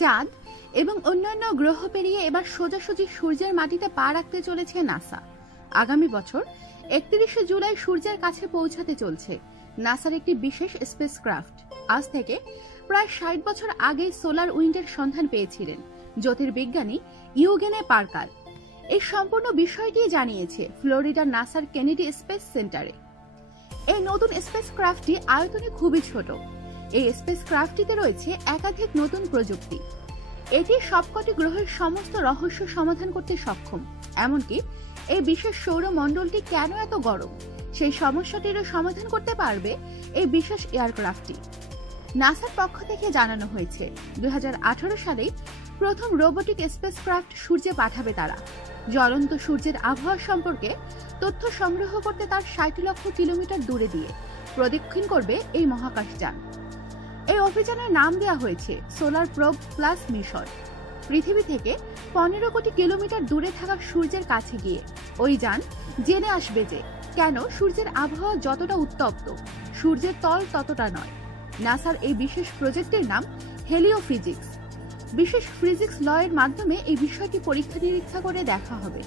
চাঁদ এবং অন্যান্য গ্রহ পেরিয়ে এবার সোজাসুজি সূর্যের মাটিতে পা রাখতে চলেছে নাসা। আগামী বছর একত্রিশে জুলাই সূর্যের কাছে পৌঁছাতে চলছে নাসার একটি বিশেষ স্পেসক্রাফট। আজ থেকে প্রায় ষাট বছর আগে সোলার উইন্ডের সন্ধান পেয়েছিলেন জ্যোতির্বিজ্ঞানী ইউগেনে পার্কার। এই সম্পূর্ণ বিষয়টি জানিয়েছে ফ্লোরিডার নাসার কেনেডি স্পেস সেন্টারে। এই নতুন স্পেস ক্রাফটটি আয়তনে খুবই ছোট। এই স্পেস ক্রাফটটিতে রয়েছে একাধিক নতুন প্রযুক্তি। এটি সবকটি গ্রহের সমস্ত রহস্য সমাধান করতে সক্ষম। এমনকি এই বিশেষ সৌরমণ্ডলটি কেন এত গরম? সেই সমস্যাটিরও সমাধান করতে পারবে এই বিশেষ এয়ারক্রাফটটি। নাসার পক্ষ থেকে জানানো হয়েছে দুই সালেই প্রথম রোবোটিক স্পেসক্রাফট সূর্যে পাঠাবে তারা। জ্বলন্ত সূর্যের আবহাওয়া সম্পর্কে তথ্য সংগ্রহ করতে তার ষাট লক্ষ কিলোমিটার দূরে দিয়ে প্রদক্ষিণ করবে এই মহাকাশযান। এই অভিযানের নাম দেওয়া হয়েছে সোলার প্রোব প্লাস মিশন পৃথিবী থেকে পনেরো কোটি কিলোমিটার দূরে থাকা সূর্যের কাছে গিয়ে ওই যান জেনে আসবে যে কেন সূর্যের আবহাওয়া যতটা উত্তপ্ত, সূর্যের তল ততটা নয়। নাসার এই বিশেষ প্রজেক্টের নাম হেলিও ফিজিক্স বিশেষ ফিজিক্স লয়ের মাধ্যমে এই বিষয়টি পরীক্ষা নিরীক্ষা করে দেখা হবে।